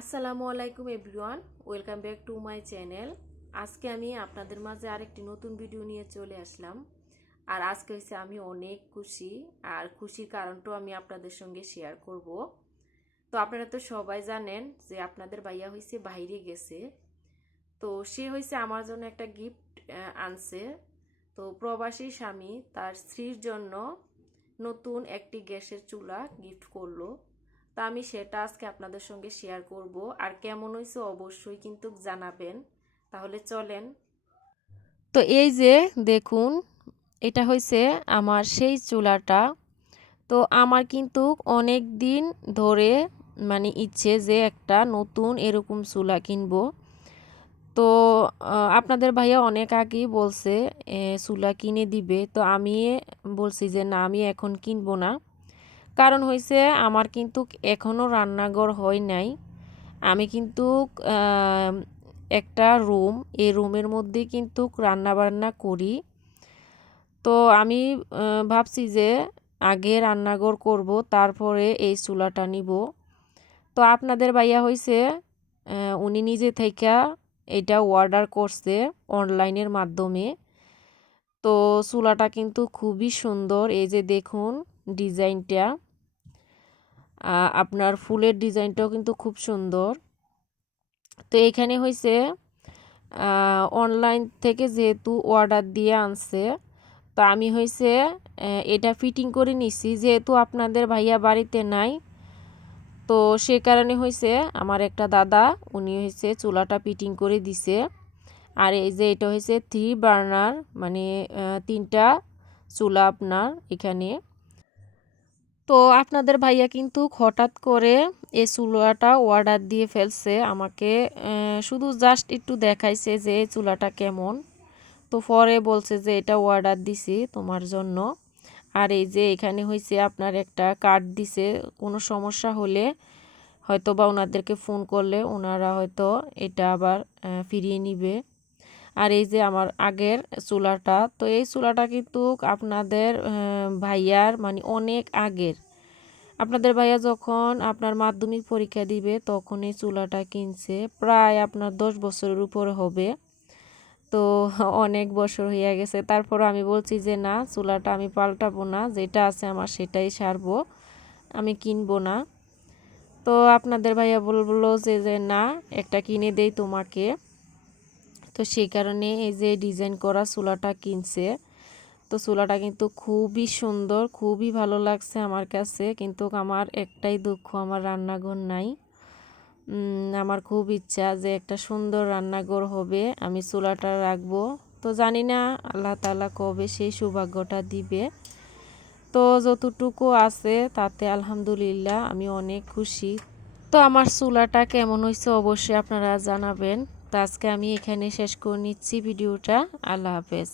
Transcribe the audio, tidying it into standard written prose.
আসসালামু আলাইকুম everyone, welcome back to my channel. আজকে আমি আপনাদের মাঝে আরেকটি নতুন ভিডিও নিয়ে চলে আসলাম। আর আজকে হচ্ছে আমি অনেক খুশি, আর খুশির কারণটাও আমি আপনাদের সঙ্গে শেয়ার করব। তো আপনারা তো সবাই জানেন যে আপনাদের ভাইয়া হয়েছে বাইরে গেছে। তো সে হয়েছে আমার জন্য একটা গিফট আনছে। তো প্রবাসী স্বামী তার স্ত্রীর জন্য নতুন একটি গ্যাসের চুলা গিফট করলো। তা আমি সেটা আজকে আপনাদের সঙ্গে শেয়ার করব। আর কেমন হয়েছে অবশ্যই কিন্তু জানাবেন। তাহলে চলেন। তো এই যে দেখুন, এটা হয়েছে আমার সেই চুলাটা। তো আমার কিন্তু অনেক দিন ধরে মানে ইচ্ছে যে একটা নতুন এরকম চুলা কিনবো। তো আপনাদের ভাইয়া অনেক আগেই বলছে চুলা কিনে দিবে। তো আমি বলছি যে না, আমি এখন কিনবো না। কারণ হয়েছে আমার কিন্তু এখনও রান্নাঘর হয় নাই। আমি কিন্তু একটা রুম, এই রুমের মধ্যে কিন্তু রান্না বান্না করি। তো আমি ভাবছি যে আগে রান্নাঘর করব, তারপরে এই চুলাটা নিব। তো আপনাদের ভাইয়া হয়েছে উনি নিজে থেকে এটা অর্ডার করছে অনলাইনের মাধ্যমে। তো চুলাটা কিন্তু খুবই সুন্দর। এই যে দেখুন ডিজাইনটা, আপনার ফুলের ডিজাইনটাও কিন্তু খুব সুন্দর। তো এখানে হয়েছে অনলাইন থেকে যেহেতু অর্ডার দিয়ে আনছে, তো আমি হয়েছে এটা ফিটিং করে নিছি। যেহেতু আপনাদের ভাইয়া বাড়িতে নাই, তো সে কারণে হয়েছে আমার একটা দাদা, উনি হয়েছে চুলাটা ফিটিং করে দিছে। আর এই যে এটা হয়েছে 3 বার্নার, মানে 3টা চুলা আপনার এখানে। তো আপনাদের ভাইয়া কিন্তু হঠাৎ করে এই চুলাটা অর্ডার দিয়ে ফেলছে আমাকে। শুধু জাস্ট একটু দেখাইছে যে এই চুলাটা কেমন। তো পরে বলছে যে এটা অর্ডার দিছি তোমার জন্য। আর এই যে এখানে হয়েছে আপনার একটা কার্ড দিছে, কোনো সমস্যা হলে হয়তো বা ওনাদেরকে ফোন করলে ওনারা হয়তো এটা আবার ফিরিয়ে নিবে। আর এই যে আমার আগের চুলাটা, তো এই চুলাটা কিন্তু আপনাদের ভাইয়ার মানে অনেক আগের। আপনাদের ভাইয়া যখন আপনার মাধ্যমিক পরীক্ষা দিবে তখন এই চুলাটা কিনছে, প্রায় আপনার 10 বছরের উপরে হবে। তো অনেক বছর হয়ে গেছে। তারপর আমি বলছি যে না, চুলাটা আমি পাল্টাবো না, যেটা আছে আমার সেটাই সারবো, আমি কিনবো না। তো আপনাদের ভাইয়া বললো যে না, একটা কিনে দেই তোমাকে। তো সেই কারণে এই যে ডিজাইন করা চুলাটা কিনছে। তো চুলাটা কিন্তু খুবই সুন্দর, খুবই ভালো লাগছে আমার কাছে। কিন্তু আমার একটাই দুঃখ, আমার রান্নাঘর নাই। আমার খুব ইচ্ছা যে একটা সুন্দর রান্নাঘর হবে, আমি চুলাটা রাখবো। তো জানি না আল্লাহ তাআলা কবে সেই সৌভাগ্যটা দিবে। তো যতটুকু আছে তাতে আলহামদুলিল্লাহ আমি অনেক খুশি। তো আমার চুলাটা কেমন হয়েছে অবশ্যই আপনারা জানাবেন। তো আজকে আমি এখানে শেষ করে নিচ্ছি ভিডিওটা। আল্লাহ হাফেজ।